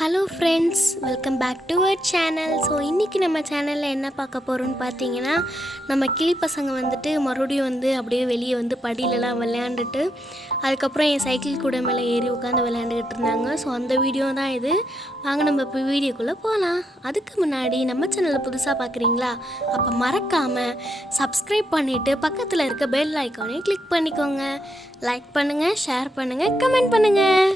Hello friends, welcome back to our channel. So இன்றைக்கி நம்ம சேனலில் என்ன பார்க்க போகிறோன்னு பார்த்தீங்கன்னா, நம்ம கிளி பசங்க வந்துட்டு மறுபடியும் அப்படியே வெளியே படியிலலாம் விளையாண்டுட்டு அதுக்கப்புறம் என் சைக்கிள் கூட மேலே ஏறி உட்காந்து விளையாண்டுக்கிட்டு இருந்தாங்க. ஸோ அந்த வீடியோ தான் இது. வாங்க நம்ம இப்போ வீடியோக்குள்ளே போகலாம். அதுக்கு முன்னாடி நம்ம சேனலை புதுசாக பார்க்குறீங்களா? அப்போ மறக்காமல் சப்ஸ்கிரைப் பண்ணிவிட்டு பக்கத்தில் இருக்க பெல் ஐக்கானையும் கிளிக் பண்ணிக்கோங்க. லைக் பண்ணுங்கள், ஷேர் பண்ணுங்கள், கமெண்ட் பண்ணுங்கள்.